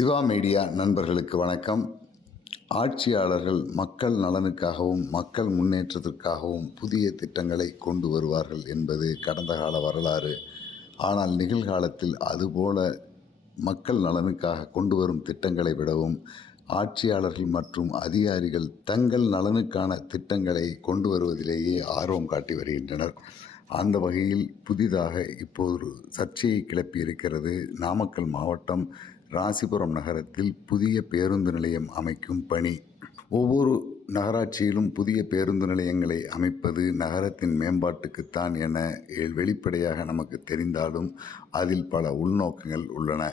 Siva media நண்பர்களுக்கு வணக்கம். ஆட்சியாளர்கள் மக்கள் நலனுக்காகவும் மக்கள் முன்னேற்றத்திற்காகவும் புதிய திட்டங்களை கொண்டு வருவார்கள் என்பது கடந்த கால வரலாறு. ஆனால் நிகழ்காலத்தில் அதுபோல மக்கள் நலனுக்காக கொண்டு வரும் திட்டங்களை விடவும் ஆட்சியாளர்கள் மற்றும் அதிகாரிகள் தங்கள் நலனுக்கான திட்டங்களை கொண்டு வருவதிலேயே ஆர்வம் காட்டி வருகின்றனர். அந்த வகையில் புதிதாக இப்போது சர்ச்சையை சர்ச்சையை கிளப்பியிருக்கிறது நாமக்கல் மாவட்டம் ராசிபுரம் நகரத்தில் புதிய பேருந்து நிலையம் அமைக்கும் பணி. ஒவ்வொரு நகராட்சியிலும் புதிய பேருந்து நிலையங்களை அமைப்பது நகரத்தின் மேம்பாட்டுக்குத்தான் என வெளிப்படையாக நமக்கு தெரிந்தாலும் அதில் பல உள்நோக்கங்கள் உள்ளன.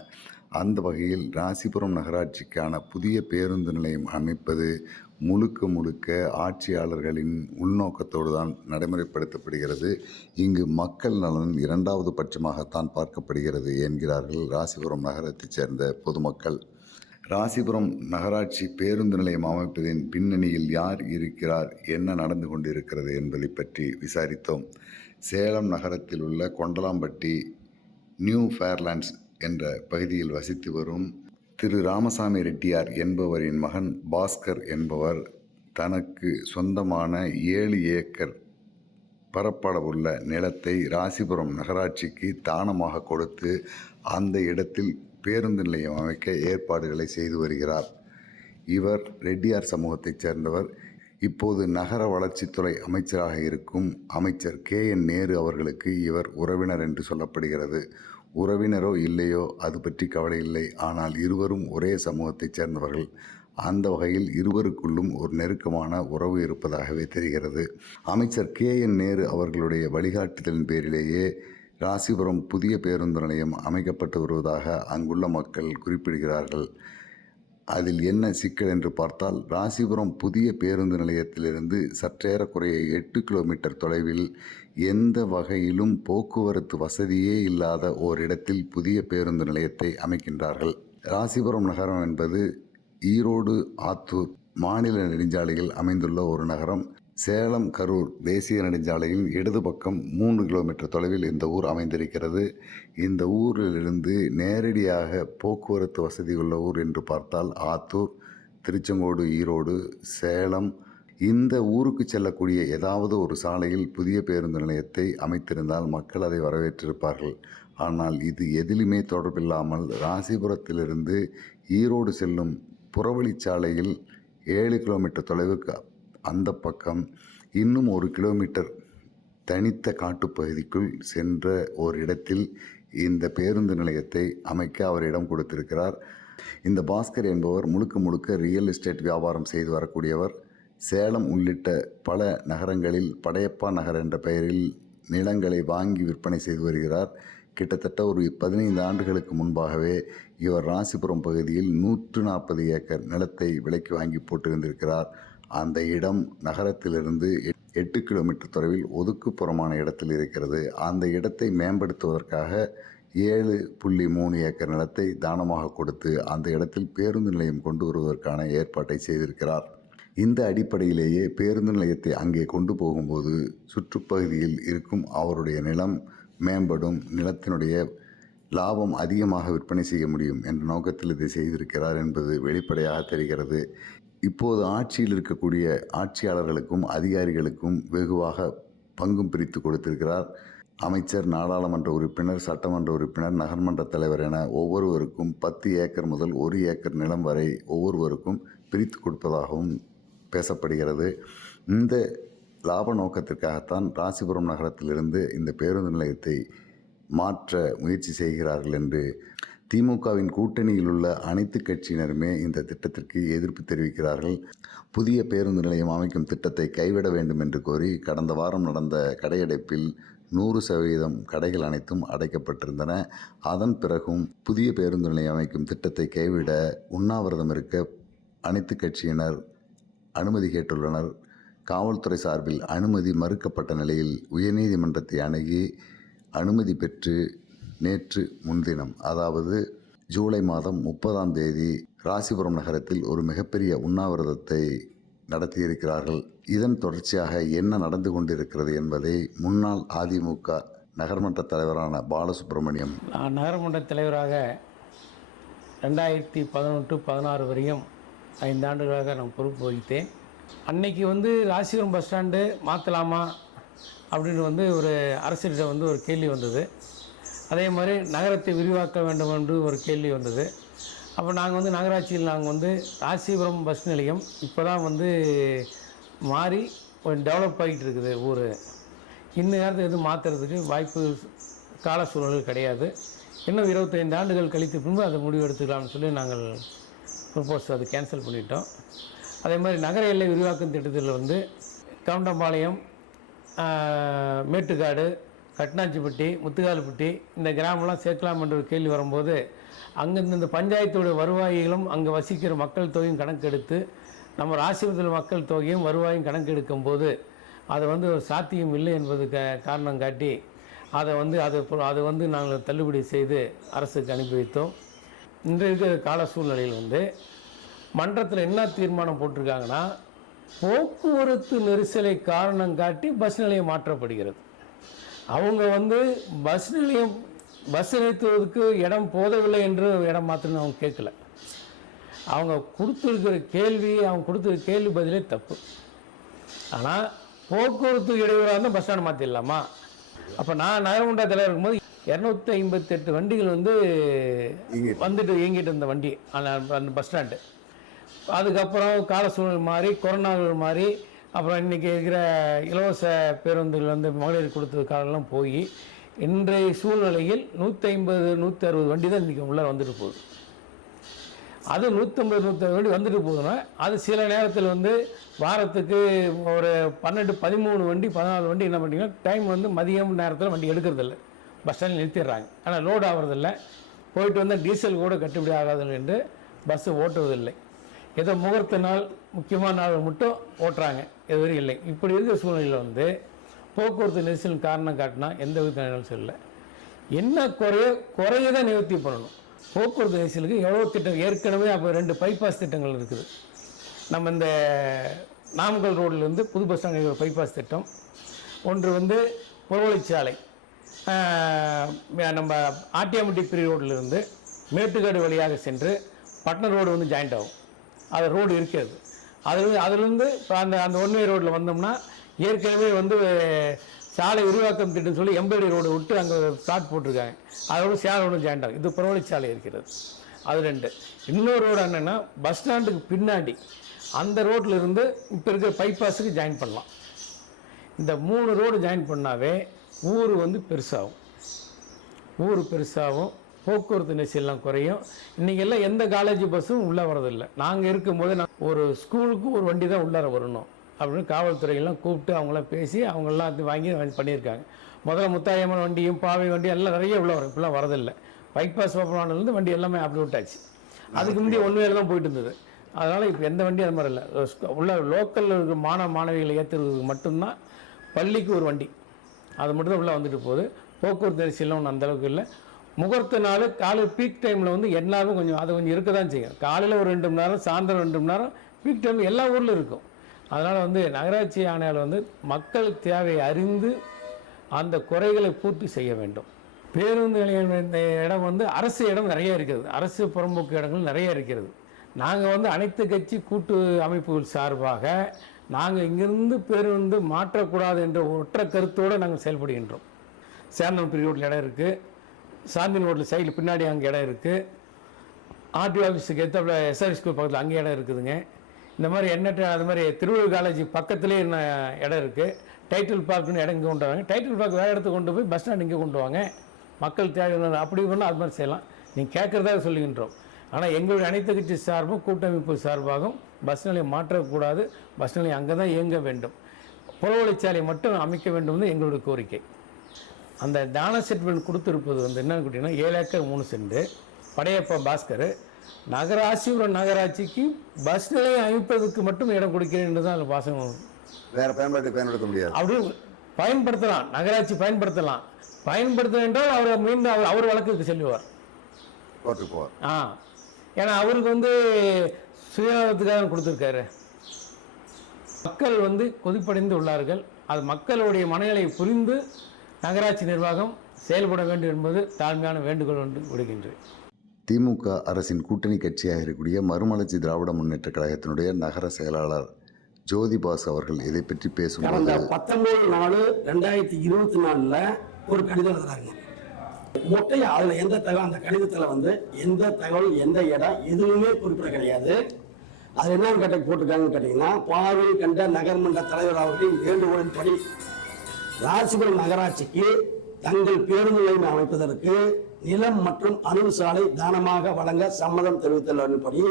அந்த வகையில் ராசிபுரம் நகராட்சிக்கான புதிய பேருந்து நிலையம் அமைப்பது முழுக்க முழுக்க ஆட்சியாளர்களின் உள்நோக்கத்தோடு தான் நடைமுறைப்படுத்தப்படுகிறது. இங்கு மக்கள் நலன் இரண்டாவது பட்சமாகத்தான் பார்க்கப்படுகிறது என்கிறார்கள் ராசிபுரம் நகரத்தைச் சேர்ந்த பொதுமக்கள். ராசிபுரம் நகராட்சி பேருந்து நிலையம் அமைப்பதின் பின்னணியில் யார் இருக்கிறார் என்ன நடந்து கொண்டிருக்கிறது என்பதை பற்றி விசாரித்தோம். சேலம் நகரத்தில் உள்ள கொண்டலாம்பட்டி நியூ ஃபேர்லாண்ட்ஸ் என்ற பகுதியில் வசித்து வரும் திரு ராமசாமி ரெட்டியார் என்பவரின் மகன் பாஸ்கர் என்பவர் தனக்கு சொந்தமான ஏழு ஏக்கர் பரப்பளவுள்ள நிலத்தை ராசிபுரம் நகராட்சிக்கு தானமாக கொடுத்து அந்த இடத்தில் பேருந்து நிலையம் அமைக்க ஏற்பாடுகளை செய்து வருகிறார். இவர் ரெட்டியார் சமூகத்தைச் சேர்ந்தவர். இப்போது நகர வளர்ச்சித்துறை அமைச்சராக இருக்கும் அமைச்சர் கே என் நேரு அவர்களுக்கு இவர் உறவினர் என்று சொல்லப்படுகிறது. உறவினரோ இல்லையோ அது பற்றி கவலை இல்லை. ஆனால் இருவரும் ஒரே சமூகத்தைச் சேர்ந்தவர்கள். அந்த வகையில் இருவருக்குள்ளும் ஒரு நெருக்கமான உறவு இருப்பதாகவே தெரிகிறது. அமைச்சர் கே. என். நேரு அவர்களுடைய வழிகாட்டுதலின் பேரிலேயே ராசிபுரம் புதிய பேருந்து நிலையம் அமைக்கப்பட்டு வருவதாக அங்குள்ள மக்கள் குறிப்பிடுகிறார்கள். அதில் என்ன சிக்கல் என்று பார்த்தால் ராசிபுரம் புதிய பேருந்து நிலையத்திலிருந்து சற்றேறக்குறைய எட்டு கிலோமீட்டர் தொலைவில் எந்த வகையிலும் போக்குவரத்து வசதியே இல்லாத ஓரிடத்தில் புதிய பேருந்து நிலையத்தை அமைக்கின்றார்கள். ராசிபுரம் நகரம் என்பது ஈரோடு ஆத்தூர் மாநில நெடுஞ்சாலையில் அமைந்துள்ள ஒரு நகரம் சேலம் கரூர் தேசிய நெடுஞ்சாலையில் இடது பக்கம் மூன்று கிலோமீட்டர் தொலைவில் இந்த ஊர் அமைந்திருக்கிறது. இந்த ஊரிலிருந்து நேரடியாக போக்குவரத்து வசதி உள்ள ஊர் என்று பார்த்தால் ஆத்தூர் திருச்செங்கோடு ஈரோடு சேலம். இந்த ஊருக்கு செல்லக்கூடிய ஏதாவது ஒரு சாலையில் புதிய பேருந்து நிலையத்தை அமைத்திருந்தால் மக்கள் அதை வரவேற்றிருப்பார்கள். ஆனால் இது எதிலுமே தொடர்பில்லாமல் ராசிபுரத்திலிருந்து ஈரோடு செல்லும் புறவழிச்சாலையில் ஏழு கிலோமீட்டர் தொலைவுக்கு அந்த பக்கம் இன்னும் ஒரு கிலோமீட்டர் தனித்த காட்டுப்பகுதிக்குள் சென்ற ஒரு இடத்தில் இந்த பேருந்து நிலையத்தை அமைக்க அவர் இடம் கொடுத்திருக்கிறார். இந்த பாஸ்கர் என்பவர் முழுக்க முழுக்க ரியல் எஸ்டேட் வியாபாரம் செய்து வரக்கூடியவர். சேலம் உள்ளிட்ட பல நகரங்களில் படையப்பா நகர் என்ற பெயரில் நிலங்களை வாங்கி விற்பனை செய்து வருகிறார். கிட்டத்தட்ட ஒரு பதினைந்து ஆண்டுகளுக்கு முன்பாகவே இவர் ராசிபுரம் பகுதியில் நூற்று நாற்பது ஏக்கர் நிலத்தை விலைக்கு வாங்கி போட்டிருந்திருக்கிறார். அந்த இடம் நகரத்திலிருந்து எட்டு கிலோமீட்டர் தொலைவில் ஒதுக்குப்புறமான இடத்தில் இருக்கிறது. அந்த இடத்தை மேம்படுத்துவதற்காக ஏழு புள்ளி மூணு ஏக்கர் நிலத்தை தானமாக கொடுத்து அந்த இடத்தில் பேருந்து நிலையம் கொண்டு வருவதற்கான ஏற்பாட்டை செய்திருக்கிறார். இந்த அடிப்படையிலேயே பேருந்து நிலையத்தை அங்கே கொண்டு போகும்போது சுற்றுப்பகுதியில் இருக்கும் அவருடைய நிலம் மேம்படும் நிலத்தினுடைய லாபம் அதிகமாக விற்பனை செய்ய முடியும் என்ற நோக்கத்தில் இதை செய்திருக்கிறார் என்பது வெளிப்படையாக தெரிகிறது. இப்போது ஆட்சியில் இருக்கக்கூடிய ஆட்சியாளர்களுக்கும் அதிகாரிகளுக்கும் வெகுவாக பங்கும் பிரித்து கொடுத்திருக்கிறார். அமைச்சர் நாடாளுமன்ற உறுப்பினர் சட்டமன்ற உறுப்பினர் நகர்மன்ற தலைவர் என ஒவ்வொருவருக்கும் பத்து ஏக்கர் முதல் ஒரு ஏக்கர் நிலம் வரை ஒவ்வொருவருக்கும் பிரித்து கொடுப்பதாகவும் பேசப்படுகிறது. இந்த லாப நோக்கத்திற்காகத்தான் ராசிபுரம் நகரத்திலிருந்து இந்த பேருந்து நிலையத்தை மாற்ற முயற்சி செய்கிறார்கள் என்று திமுகவின் கூட்டணியில் உள்ள அனைத்து கட்சியினருமே இந்த திட்டத்திற்கு எதிர்ப்பு தெரிவிக்கிறார்கள். புதிய பேருந்து நிலையம் அமைக்கும் திட்டத்தை கைவிட வேண்டும் என்று கோரி கடந்த வாரம் நடந்த கடையடைப்பில் நூறு சதவீதம் கடைகள் அனைத்தும் அடைக்கப்பட்டிருந்தன. அதன் பிறகும் புதிய பேருந்து நிலையம் அமைக்கும் திட்டத்தை கைவிட உண்ணாவிரதம் இருக்க அனைத்து கட்சியினர் அனுமதி கேட்டுள்ளனர். காவல்துறை சார்பில் அனுமதி மறுக்கப்பட்ட நிலையில் உயர்நீதிமன்றத்தை அணுகி அனுமதி பெற்று நேற்று முன்தினம் அதாவது ஜூலை மாதம் முப்பதாம் தேதி ராசிபுரம் நகரத்தில் ஒரு மிகப்பெரிய உண்ணாவிரதத்தை நடத்தியிருக்கிறார்கள். இதன் தொடர்ச்சியாக என்ன நடந்து கொண்டிருக்கிறது என்பதை முன்னாள் அதிமுக நகர்மன்ற தலைவரான பாலசுப்ரமணியம் நான் நகர்மன்ற தலைவராக ரெண்டாயிரத்தி பதினொன்று பதினாறு வரையும் ஐந்து ஆண்டுகளாக நான் பொறுப்பு வகித்தேன். அன்னைக்கு வந்து ராசிபுரம் பஸ் ஸ்டாண்டு மாற்றலாமா அப்படின்னு வந்து ஒரு அரசிடம் வந்து ஒரு கேள்வி வந்தது. அதே மாதிரி நகரத்தை விரிவாக்க வேண்டும் என்று ஒரு கேள்வி வந்தது. அப்போ நாங்கள் வந்து நகராட்சியில் நாங்கள் வந்து ராசிபுரம் பஸ் நிலையம் இப்போ தான் வந்து மாறி கொஞ்சம் டெவலப் ஆகிட்டு இருக்குது ஊர். இன்ன நேரத்தில் எதுவும் மாற்றுறதுக்கு வாய்ப்பு கால சூழல்கள் கிடையாது. இன்னும் இருபத்தைந்து ஆண்டுகள் கழித்து பின்பு அதை முடிவு எடுத்துக்கலாம்னு சொல்லி நாங்கள் ப்ரப்போஸ் அதை கேன்சல் பண்ணிட்டோம். அதே மாதிரி நகர எல்லை விரிவாக்கம் திட்டத்தில் வந்து கவுண்டம்பாளையம் மேட்டுக்காடு கட்னாச்சிப்பட்டி முத்துக்காலுப்பட்டி இந்த கிராமம்லாம் சேர்க்கலாம் என்ற ஒரு கேள்வி வரும்போது அங்கேருந்து இந்த பஞ்சாயத்தோட வருவாய்களும் அங்கே வசிக்கிற மக்கள் தொகையும் கணக்கெடுத்து நம்ம ராசிபுரத்தில் மக்கள் தொகையும் வருவாயும் கணக்கெடுக்கும் போது அது வந்து ஒரு சாத்தியம் இல்லை என்பது க காரணம் காட்டி அதை வந்து அது அதை வந்து நாங்கள் தள்ளுபடி செய்து அரசுக்கு அனுப்பி வைத்தோம். இன்றைய இருக்கிற கால சூழ்நிலையில் வந்து மன்றத்தில் என்ன தீர்மானம் போட்டிருக்காங்கன்னா போக்குவரத்து நெரிசலை காரணம் காட்டி பஸ் நிலையம் மாற்றப்படுகிறது. அவங்க வந்து பஸ் நிலையம் பஸ் நிறுத்துவதற்கு இடம் போதவில்லை என்று இடம் மாற்றணும்னு அவங்க கேட்கல. அவங்க கொடுத்துருக்கிற கேள்வி அவங்க கொடுத்துருக்க கேள்வி பதிலே தப்பு. ஆனால் போக்குவரத்து இடையூறாக இருந்தால் பஸ் ஸ்டாண்ட் மாற்றிடலாமா அப்போ நான் நகரமன்ற தலைவர் இருக்கும்போது இரநூத்தி ஐம்பத்தெட்டு வண்டிகள் வந்து. வந்துட்டு இயங்கிட்டு இருந்த வண்டி அந்த அந்த பஸ் ஸ்டாண்டு. அதுக்கப்புறம் கால சூழல் மாறி கொரோனாவில் மாறி அப்புறம் இன்றைக்கி இருக்கிற இலவச பேருந்துகள் வந்து மகளிர் கொடுத்தது காலம்லாம் போய் இன்றைய சூழ்நிலையில் நூற்றி ஐம்பது நூற்றி அறுபது வண்டி தான் இன்றைக்கி உள்ளே வந்துட்டு போகுது. அது நூற்றம்பது நூற்றம்பது வண்டி வந்துட்டு போகுதுன்னா அது சில நேரத்தில் வந்து வாரத்துக்கு ஒரு பன்னெண்டு பதிமூணு வண்டி பதினாலு வண்டி என்ன பண்ணிங்கன்னா டைம் வந்து மதியம் நேரத்தில் வண்டி எடுக்கிறதில்ல. பஸ் ஸ்டாண்டில் நிறுத்திடுறாங்க. ஆனால் லோடு ஆகிறதில்ல. போயிட்டு வந்தால் டீசல் கூட கட்டுப்படி ஆகாது என்று பஸ்ஸு ஓட்டுவதில்லை ஏதோ முகூர்த்த நாள் முக்கியமான நாள் மட்டும் ஓட்டுறாங்க. எதுவரை இல்லை. இப்படி இருக்கிற சூழ்நிலையில் வந்து போக்குவரத்து நெரிசல் காரணம் காட்டினா எந்த வித இல்லை. என்ன குறைய குறைய தான் நிவர்த்தி பண்ணணும். போக்குவரத்து நெரிசலுக்கு எவ்வளோ திட்டம் ஏற்கனவே அப்போ ரெண்டு பைபாஸ் திட்டங்கள் இருக்குது. நம்ம இந்த நாமக்கல் ரோட்லேருந்து புது பஸ் ஸ்டாண்ட் பைபாஸ் திட்டம். ஒன்று வந்து புறவழிச்சாலை. நம்ம ஆட்டியாம்பட்டி பிரி ரோட்லேருந்து மேட்டுக்காடு வழியாக சென்று பட்னம் ரோடு வந்து ஜாயிண்ட் ஆகும். அது ரோடு இருக்கிறது. அதில் அதுலேருந்து இப்போ அந்த அந்த ஒன்வே ரோட்டில் வந்தோம்னா ஏற்கனவே வந்து சாலை விரிவாக்கம் திட்டம் சொல்லி எம்பேடி ரோடு விட்டு அங்கே பிளாட் போட்டிருக்காங்க. அதோட சேலம் ரோடு ஜாயின் ஆகும் இது புறவழிச்சாலை இருக்கிறது. அது ரெண்டு. இன்னொரு ரோடு என்னென்னா பஸ் ஸ்டாண்டுக்கு பின்னாடி அந்த ரோட்டில் இருந்து இப்போ இருக்கிற பைபாஸுக்கு ஜாயின் பண்ணலாம். இந்த மூணு ரோடு ஜாயின் பண்ணாவே ஊர் வந்து பெருசாகும். ஊர் பெருசாகும். போக்குவரத்து நெரிசல்லாம் குறையும். இன்றைக்கெல்லாம் எந்த காலேஜ் பஸ்ஸும் உள்ளே வரதில்லை நாங்கள் இருக்கும்போது நான் ஒரு ஸ்கூலுக்கு ஒரு வண்டி தான் உள்ளார வரணும். அப்படின்னு காவல்துறையெல்லாம் கூப்பிட்டு அவங்களாம் பேசி அவங்களாம் அது வாங்கி பண்ணியிருக்காங்க. முதல்ல முத்தாயம்மன் வண்டியும் பாவை வண்டியும் எல்லாம் நிறைய உள்ளே வரும். இப்பெல்லாம் வரதில்லை. பைபாஸ் ஓப்பனானதுலேருந்து வண்டி எல்லாமே அப்படி விட்டாச்சு. அதுக்கு முந்தைய ஒன்று வேலை தான் போயிட்டு இருந்தது. அதனால் இப்போ எந்த வண்டியும் அது மாதிரி இல்லை. உள்ள லோக்கலில் இருக்கிற மாணவ மாணவிகளை ஏற்றுறதுக்கு மட்டும்தான் பள்ளிக்கு ஒரு வண்டி. அது மட்டும்தான் உள்ளே வந்துட்டு போகுது. போக்குவரத்து நெரிசல்லாம் ஒன்றும் அந்தளவுக்கு இல்லை. முகூர்த்த நாள் காலை பீக் டைமில் வந்து எல்லாமே கொஞ்சம் அது கொஞ்சம் இருக்க தான் செய்யும். காலையில் ஒரு ரெண்டு மணி நேரம் சாயந்தரம் ரெண்டு மணி நேரம் பீக் டைம் எல்லா ஊரில் இருக்கும். அதனால் வந்து நகராட்சி ஆணையால் வந்து மக்கள் தேவையை அறிந்து அந்த குறைகளை பூர்த்தி செய்ய வேண்டும். பேருந்து நிலையம் இந்த இடம் வந்து அரசு இடம் நிறைய இருக்கிறது. அரசு புறம்போக்கு இடங்கள் நிறைய இருக்கிறது. நாங்கள் வந்து அனைத்து கட்சி கூட்டு அமைப்புகள் சார்பாக நாங்கள் இங்கிருந்து பேருந்து மாற்றக்கூடாது என்ற ஒற்றை கருத்தோடு நாங்கள் செயல்படுகின்றோம். சேர்ந்தம் பிரிவோட்டில் இடம் இருக்குது சாந்தி ரோட்டில் சைடில் பின்னாடி அங்கே இடம் இருக்குது ஆர்டிஓ ஆஃபீஸுக்கு எத்தாப்புல எஸ்ஆர் ஸ்கூல் பக்கத்தில் அங்கே இடம் இருக்குதுங்க. இந்த மாதிரி எண்ணற்ற அது மாதிரி திருவள்ளூர் காலேஜ் பக்கத்துலேயே என்ன இடம் இருக்குது டைட்டில் பார்க்குன்னு இடம் இங்கே கொண்டு வராங்க. டைட்டில் பார்க் வேறு இடத்துக்கு கொண்டு போய் பஸ் ஸ்டாண்ட் இங்கே கொண்டு வாங்க. மக்கள் தேவையான அப்படி பண்ணால் அது மாதிரி செய்யலாம். நீங்கள் கேட்குறதாக சொல்லுகின்றோம். ஆனால் எங்களுடைய அனைத்து கட்சி சார்பும் கூட்டமைப்பு சார்பாகவும் பஸ் நிலையம் மாற்றக்கூடாது. பஸ் நிலையம் அங்கே தான் இயங்க வேண்டும். புறவழிச்சாலை மட்டும் அமைக்க வேண்டும் எங்களுடைய கோரிக்கை. அந்த தான செட்டில்மெண்ட் கொடுத்துருப்பது வந்து என்னன்னு கேட்டிங்கன்னா ஏழு ஏக்கர் மூணு சென்ட். படையப்பா பாஸ்கர். நகராட்சிபுரம் நகராட்சிக்கு பஸ் நிலையம் அமைப்பதற்கு மட்டும் இடம் கொடுக்கிறேன் என்று தான் அதில் வாசகம் வேற பயன்பாட்டு பயன்படுத்த முடியாது. அப்படி பயன்படுத்தலாம். நகராட்சி பயன்படுத்தலாம். பயன்படுத்த என்றால் அவர் மீண்டும் அவர் அவர் வழக்குக்கு செல்லுவார். கோர்ட்டுக்கு போவார். ஆ. ஏன்னா அவருக்கு வந்து சுயநலத்துக்காக கொடுத்துருக்காரு. மக்கள் வந்து கொதிப்படைந்து உள்ளார்கள். அது மக்களுடைய மனநிலை புரிந்து நகராட்சி நிர்வாகம் செயல்பட வேண்டும் என்பது தாழ்மையான வேண்டுகோள் ஒன்று விடுகின்றேன். திமுக அரசின் கூட்டணி கட்சியாக இருக்கக்கூடிய மறுமலர்ச்சி திராவிட முன்னேற்ற கழகத்தினுடைய நகர செயலாளர் ஜோதிபாஸ் அவர்கள் இதை பற்றி கடந்த பேசும்போது பத்தொன்பது நாலு ரெண்டாயிரத்தி இருபத்தி நாலுல ஒரு கடிதம் எழுதுறாங்க. மொட்டையா அதுல எந்த தகவல் அந்த கடிதத்துல வந்து எந்த தகவல் எந்த இடம் எதுவுமே குறிப்பிட கிடையாது. அது என்னன்னு கேட்ட போட்டிருக்காங்கன்னு கேட்டீங்கன்னா பார்வையில் கண்ட நகர்மன்ற தலைவர் அவர்களின் வேண்டுகோளின்படி ராசிபுரம் நகராட்சிக்கு தங்கள் பேருந்து நிலையம் அமைப்பதற்கு நிலம் மற்றும் அணு சாலை தானமாக வழங்க சம்மதம் தெரிவித்துள்ளபடி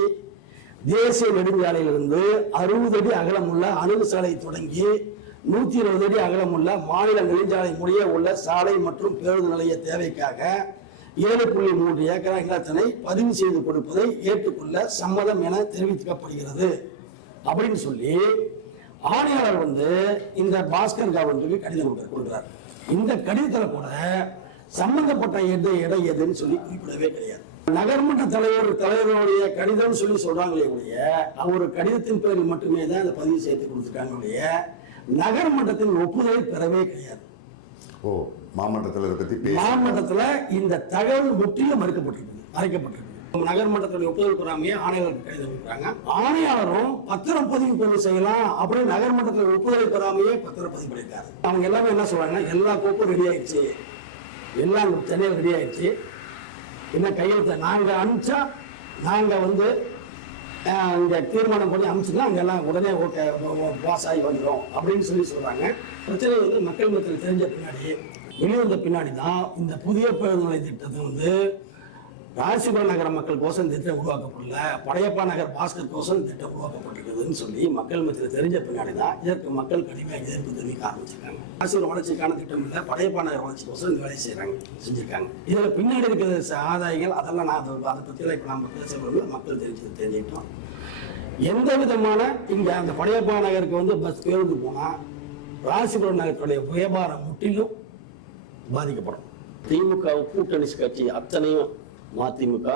தேசிய நெடுஞ்சாலையிலிருந்து அறுபது அடி அகலமுள்ள அணுகு சாலை தொடங்கி நூத்தி இருபது அடி அகலமுள்ள மாநில நெடுஞ்சாலை முடிய உள்ள சாலை மற்றும் பேருந்து நிலைய தேவைக்காக ஏழு புள்ளி மூன்று ஏக்கர் நிலத்தினை பதிவு செய்து கொடுப்பதை ஏற்றுக்கொள்ள சம்மதம் என தெரிவிக்கப்படுகிறது. அப்படின்னு சொல்லி ஆணையாளர் வந்து இந்த பாஸ்கர் கவர்னருக்கு கடிதம் கொடுக்க- கொடுக்கிறார். இந்த கடிதத்துல கூட சம்பந்தப்பட்ட எந்த இடம் எதுன்னு சொல்லி குறிப்பிடவே கிடையாது. நகர்மன்ற தலைவர் தலைவருடைய கடிதம் சொல்லி சொல்றாங்களே ஒழிய அவர் கடிதத்தின் பேரில் மட்டுமே தான் அதை பதிவு செய்து கொடுத்துருக்காங்க ஒழிய நகர்மன்றத்தின் ஒப்புதலை பெறவே கிடையாது. ஓ மாமன்ற தலைவரை பற்றி பேச மாவட்டத்துல இந்த தகவல் முற்றிலும் மறுக்கப்பட்டிருக்கு மறைக்கப்பட்டிருக்கு. நகர்மன்றத்துடைய ஒப்புதல் பெறாமையே ஆணையாளருக்கு கடிதம் கொடுக்குறாங்க ஆணையாளரும் பத்திரம் பதிவு பதிவு செய்யலாம் அப்படின்னு நகர்மன்றத்தில் ஒப்புதலை பெறாமையே பத்திரம் பதிவு பண்ணியிருக்காரு. அவங்க எல்லாமே என்ன சொல்றாங்கன்னா எல்லா கோப்பும் ரெடி ஆயிடுச்சு. எல்லாம் சென்னையில் ரெடி ஆயிடுச்சு. என்ன கையெழுத்த? நாங்க அனுப்பிச்சா நாங்க வந்து இந்த தீர்மானம் பண்ணி அனுப்பிச்சுன்னா அங்கே எல்லாம் உடனே ஓகே பாஸ் ஆகி வந்துடும் அப்படின்னு சொல்லி சொல்கிறாங்க பிரச்சனை வந்து மக்கள் மத்தியில் தெரிஞ்ச பின்னாடி வெளிவந்த பின்னாடி தான் இந்த புதிய பேருந்து நிலைய திட்டத்தை வந்து ராசிபுரம் நகர மக்கள் கோசம் இந்த திட்டம் உருவாக்கப்படல படையப்பா நகர் பாஸ்கர் கோசம் இந்த திட்டம் உருவாக்கப்பட்டிருக்குதுன்னு சொல்லி மக்கள் மத்தியில் தெரிஞ்ச பின்னாடி தான் இதற்கு மக்கள் கடுமையாக எதிர்ப்பு தெரிவிக்க ஆரம்பிச்சிருக்காங்க. ராசிபுரம் வளர்ச்சிக்கான திட்டம் இல்லை படையப்பா நகர் வளர்ச்சி கோசம் இந்த வேலை செய்கிறாங்க செஞ்சிருக்காங்க. இதில் பின்னாடி இருக்கிற ஆதாயங்கள் அதெல்லாம் நான் அதை பற்றியெல்லாம் இப்போ நாம் பேச விரும்பல. மக்கள் தெரிஞ்சு தெரிஞ்சுக்கிட்டோம். எந்த விதமான இங்க அந்த படையப்பா நகருக்கு வந்து பஸ் பேருந்து போனா ராசிபுரம் நகரத்துடைய வியாபாரம் முற்றிலும் பாதிக்கப்படும். திமுக கூட்டணி கட்சி அத்தனையும் மதிமுக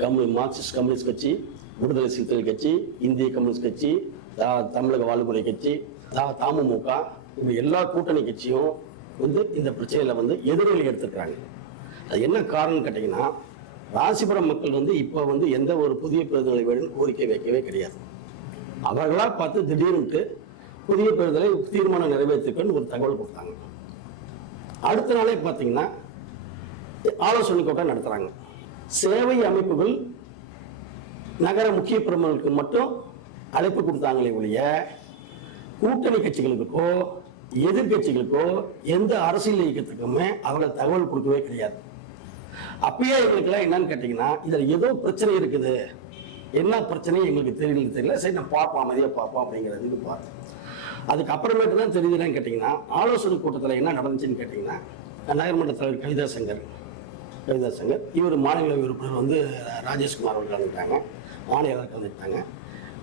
கம்யூனி மார்க்சிஸ்ட் கம்யூனிஸ்ட் கட்சி விடுதலை சிறுத்தைகள் கட்சி இந்திய கம்யூனிஸ்ட் கட்சி தா தமிழக வாழ்வுமுறை கட்சி தா தமுமுக இந்த எல்லா கூட்டணி கட்சியும் வந்து இந்த பிரச்சனையில் வந்து எதிரொலி எடுத்துக்கிறாங்க அது என்ன காரணம் கேட்டிங்கன்னா ராசிபுரம் மக்கள் வந்து இப்போ வந்து எந்த ஒரு புதிய பேருந்துகளை வேணும்னு கோரிக்கை வைக்கவே கிடையாது. அவர்களாக பார்த்து திடீர்னுட்டு புதிய பேருந்தலை தீர்மானம் நிறைவேற்றிருக்குன்னு ஒரு தகவல் கொடுத்தாங்க. அடுத்த நாளே பார்த்தீங்கன்னா ஆலோசனை கூட்டம் நடத்துறாங்க. சேவை அமைப்புகள் நகர முக்கிய பிரமுகர்களுக்கு மட்டும் அழைப்பு கொடுத்தாங்களே ஒழிய கூட்டணி கட்சிகளுக்கோ எதிர்க்கட்சிகளுக்கோ எந்த அரசியல் இயக்கத்துக்குமே அவங்க தகவல் கொடுக்கவே கிடையாது. அப்பயே எங்களுக்கெல்லாம் என்னன்னு கேட்டிங்கன்னா இதில் ஏதோ பிரச்சனை இருக்குது. என்ன பிரச்சனை எங்களுக்கு தெரியல தெரியல. சரி நான் பார்ப்போம் அமைதியாக பார்ப்போம் அப்படிங்கிறதுக்கு பார்த்தோம் அதுக்கப்புறமேட்டு தான் தெரியுதுன்னு கேட்டிங்கன்னா ஆலோசனை கூட்டத்தில் என்ன நடந்துச்சுன்னு கேட்டிங்கன்னா நகர்மன்ற தலைவர் கவிதா சங்கர் கவிதாசங்கர் இவர் மாநில உறுப்பினர் வந்து ராஜேஷ்குமார் அவர்கள் கலந்துட்டாங்க மாநிலர் கலந்துட்டாங்க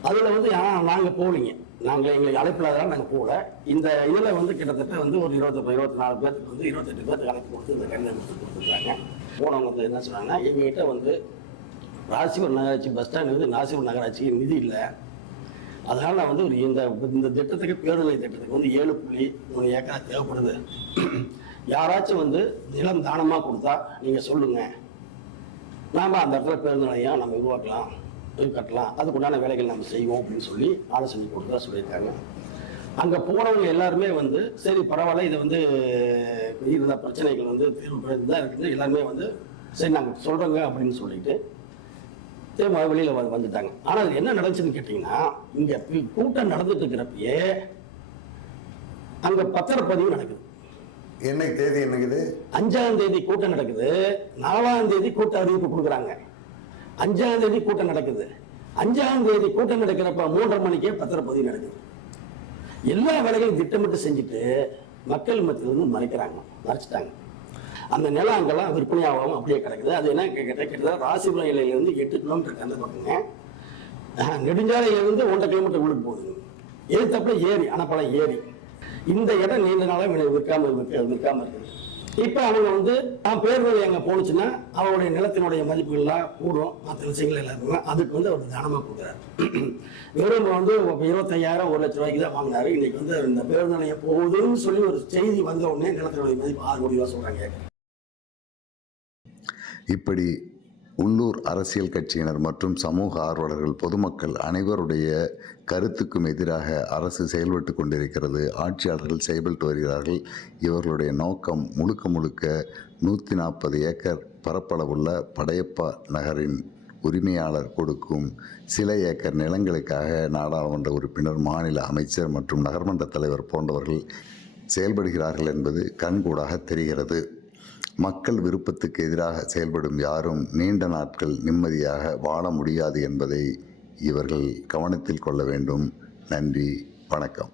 அதில் வந்து ஆனால் நாங்கள் போகலிங்க. நாங்கள் எங்களுக்கு அழைப்பில்லாதனால நாங்கள் போகல. இந்த இதில் வந்து கிட்டத்தட்ட வந்து ஒரு இருபத்தி இருபத்தி நாலு பேருக்கு வந்து இருபத்தெட்டு பேருக்கு அழைப்பு கொடுத்து இந்த கடிதம் கொடுத்து கொடுத்துருக்காங்க. போனவங்க வந்து என்ன சொன்னாங்கன்னா எங்ககிட்ட வந்து ராசிபுரம் நகராட்சி பஸ் ஸ்டாண்ட் வந்து நாசிபுரம் நகராட்சிக்கு நிதி இல்லை. அதனால் நான் வந்து ஒரு இந்த இந்த திட்டத்துக்கு பேருநிலை திட்டத்துக்கு வந்து ஏழு புள்ளி மூணு ஏக்கரா தேவைப்படுது. யாராச்சும் வந்து நிலம் தானமாக கொடுத்தா நீங்கள் சொல்லுங்க. நாம் அந்த இடத்துல பேருந்துலையும் நம்ம உருவாக்கலாம் கட்டலாம். அதுக்குண்டான வேலைகள் நம்ம செய்வோம் அப்படின்னு சொல்லி ஆலோசனை கொடுத்தா சொல்லியிருக்காங்க. அங்கே போனவங்க எல்லாருமே வந்து சரி பரவாயில்ல இதை வந்து இருந்த பிரச்சனைகள் வந்து தீர்வு தான் இருக்குது எல்லாருமே வந்து சரி நாங்கள் சொல்கிறோங்க அப்படின்னு சொல்லிட்டு திரும்ப வெளியில் வந்து வந்துட்டாங்க. ஆனால் அது என்ன நடந்துச்சுன்னு கேட்டிங்கன்னா இங்கே கூட்டம் நடந்துட்டு இருக்கிறப்பயே அங்கே பத்திரப்பதிவு நடக்குது. என்னைக்கு தேதி என்னங்குது அஞ்சாம் தேதி கூட்டம் நடக்குது. நாலாம் தேதி கூட்ட அறிவிப்பு கொடுக்குறாங்க. அஞ்சாம் தேதி கூட்டம் நடக்குது. அஞ்சாம் தேதி கூட்டம் நடக்கிறப்ப மூன்றரை மணிக்கே பத்திரப்பதிவு நடக்குது. எல்லா வேலைகளும் திட்டமிட்டு செஞ்சுட்டு மக்கள் மத்தியில இருந்து மறைக்கிறாங்க மறைச்சிட்டாங்க. அந்த நிலம் அங்கெல்லாம் விற்பனையாகாம அப்படியே கிடக்குது. அது என்ன கேட்டால் கிட்டத்தட்ட ராசிபுரம் இலையிலேருந்து எட்டு கிலோமீட்டர் கடந்த பக்கங்க. நெடுஞ்சாலையிலேருந்து ஒன்றரை கிலோமீட்டர் உள்ளுக்கு போகுது எதிர்த்தப்பல ஏரி அனப்பழம் ஏரி. இந்த இடம் நீண்ட நாளாக விலை விற்காம விற்க விற்காம இருக்குது இப்போ அவங்க வந்து நான் பேர்வழி அங்கே போனுச்சுன்னா அவருடைய நிலத்தினுடைய மதிப்புகள்லாம் கூடும். மற்ற விஷயங்கள் எல்லாம் இருக்கும் அதுக்கு வந்து அவர் தானமாக கொடுக்குறாரு வெறும் வந்து இருபத்தையாயிரம் ஒரு லட்ச ரூபாய்க்கு தான் வாங்கினாரு. இன்னைக்கு வந்து இந்த பேருந்து நிலையம் போகுதுன்னு சொல்லி ஒரு செய்தி வந்த உடனே நிலத்தினுடைய மதிப்பு ஆறு கோடி ரூபா சொல்கிறாங்க இப்படி உள்ளூர் அரசியல் கட்சியினர் மற்றும் சமூக ஆர்வலர்கள் பொதுமக்கள் அனைவருடைய கருத்துக்கும் எதிராக அரசு செயல்பட்டு கொண்டிருக்கிறது. ஆட்சியாளர்கள் செயல்பட்டு வருகிறார்கள். இவர்களுடைய நோக்கம் முழுக்க முழுக்க நூற்றி நாற்பது ஏக்கர் பரப்பளவுள்ள படையப்பா நகரின் உரிமையாளர் கொடுக்கும் சில ஏக்கர் நிலங்களுக்காக நாடாளுமன்ற உறுப்பினர் மாநில அமைச்சர் மற்றும் நகர்மன்ற தலைவர் போன்றவர்கள் செயல்படுகிறார்கள் என்பது கண்கூடாக தெரிகிறது. மக்கள் விருப்பத்துக்கு எதிராக செயல்படும் யாரும் நீண்ட நாட்கள் நிம்மதியாக வாழ முடியாது என்பதை இவர்கள் கவனத்தில் கொள்ள வேண்டும். நன்றி வணக்கம்.